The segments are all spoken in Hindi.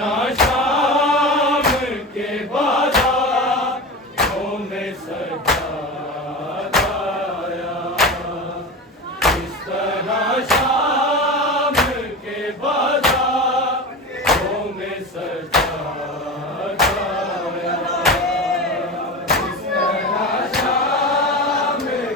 तरह शाम के बाजारों में सजाया, इस तरह शाम के बाजारों में सजाया, इस तरह शाम के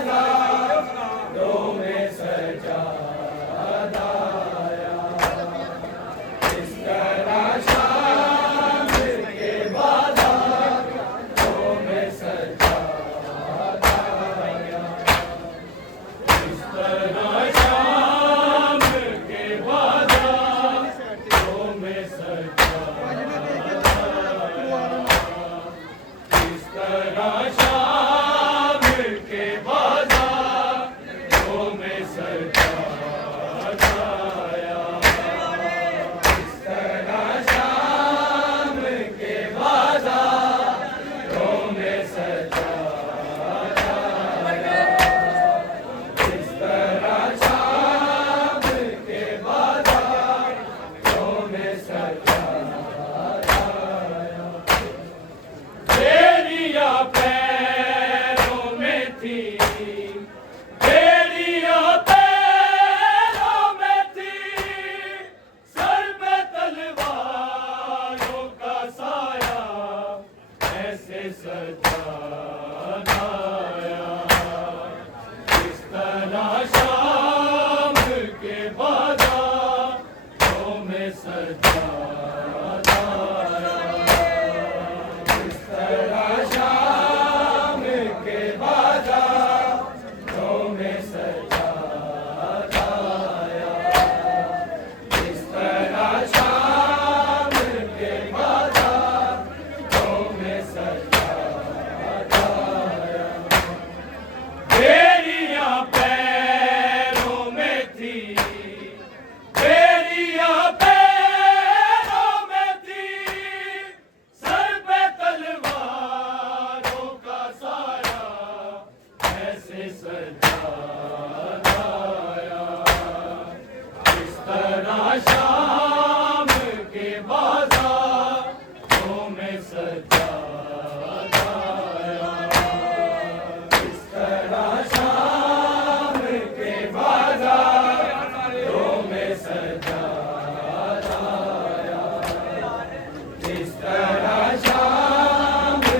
बाजारों में सजाया।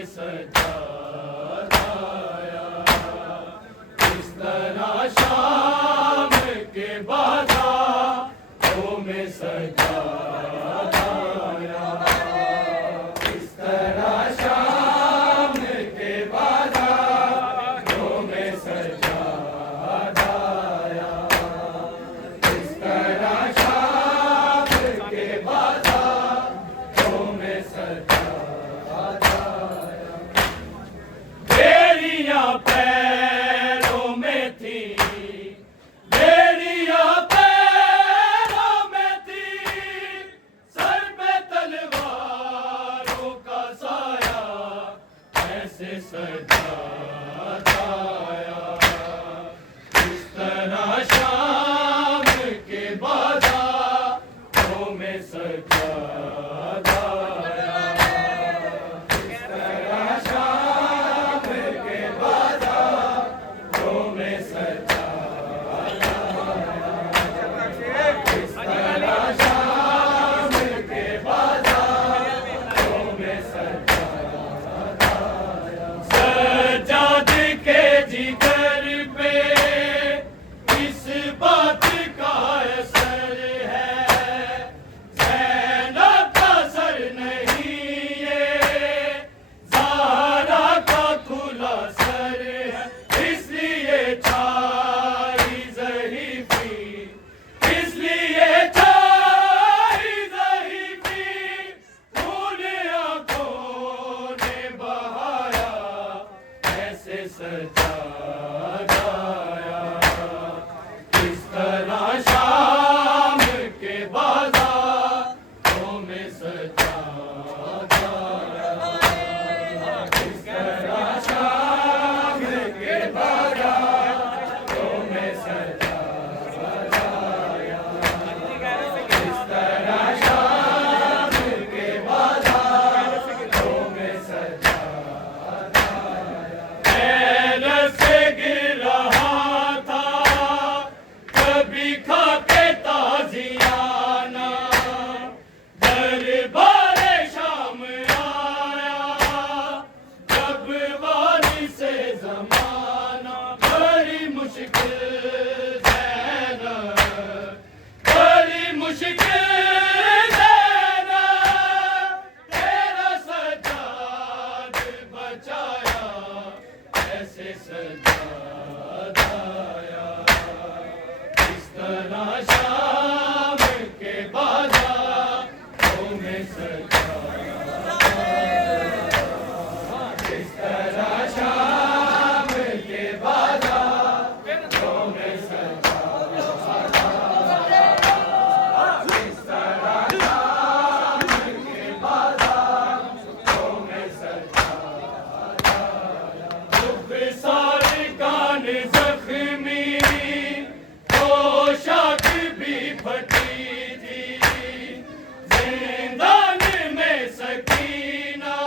में सजाया, इस तरह शाम के बाजारों में सजाया, इस तरह शाम के बाजारों में सजाया, इस तरह शाम के बाजारों में सजाया। बेड़ियां पैरों में थी, बेड़ियां पैरों में थी, सर पे तलवारों का साया, ऐसे सजाया, इस तरह शाम के बाजारों में सजाया, इस तरह शाम के बाजारों में सजाया, इस तरह शाम के बाजारों में सजाया। सज्जाद के जिगर पे इस बात का असर है, ज़ैनब का सर नहीं ये ज़हरा का खुला सर है, इसलिए छाई ज़हीफ़ी, इसलिए छाई ज़हीफ़ी, खून आँखों ने बहाया, ऐसे सजाया, इस तरह शाम के बाजारों में सजाया, इस तरह शाम के बाजारों में सजाया, इस तरह शाम के बाजारों में सजाया। पैर से गिर रहा था कभी खाके ताज़ियाना, दरबारे शाम आया जब वारिसे ज़माना, बड़ी मुश्किल ज़ैनब, बड़ी मुश्किल ज़ैनब, तेरा सज्जाद बचाया, ऐसे सजाया, इस तरह शाम के बाजारों में सजाया, इस तरह शाम के बाजारों में सजाया, इस तरह शाम के बाजारों में सजाया। दुख सारे कान जख्मी, पोशाक भी फटी थी, जिंदान में सकीना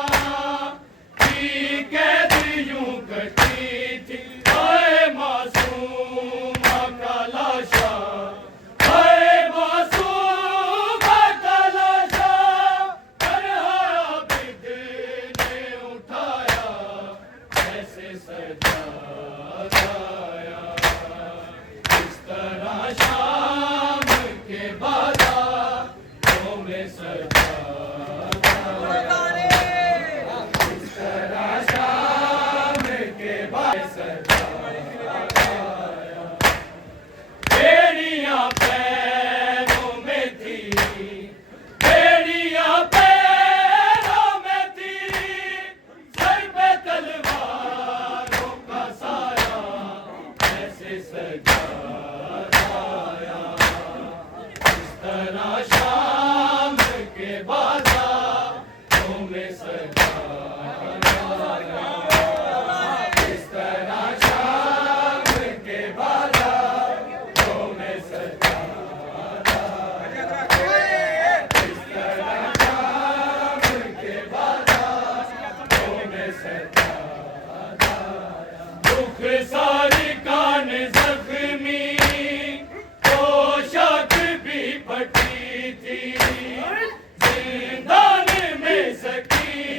की कैद यूं कटी थी, हाय मासूमा का लाशा, हाय मासूमा का लाशा, तन्हा आबिद ने उठाया, ऐसे सजाया, इस तरह शाम के बाजारों में सजाया, इस तरह शाम के बाजारों में सजाया। बेड़ियां पैरों में थी, बेड़ियां पैरों में थी, सर पे तलवारों का साया, ऐसे सजाया, इस तरह शाम के बाजारों में सजाया, इस तरह शाम के बाजारों में सजाया, इस तरह शाम के बाजारों में सजाया। दुख सारी कान जख्मी, पोशाक भी फटी थी, जिंदान में सकी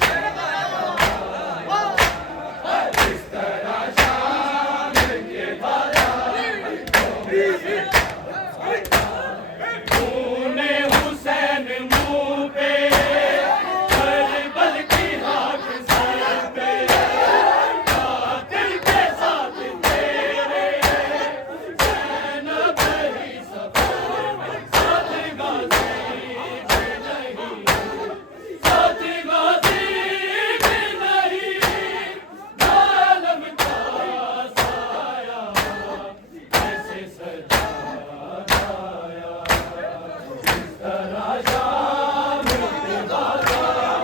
सजाया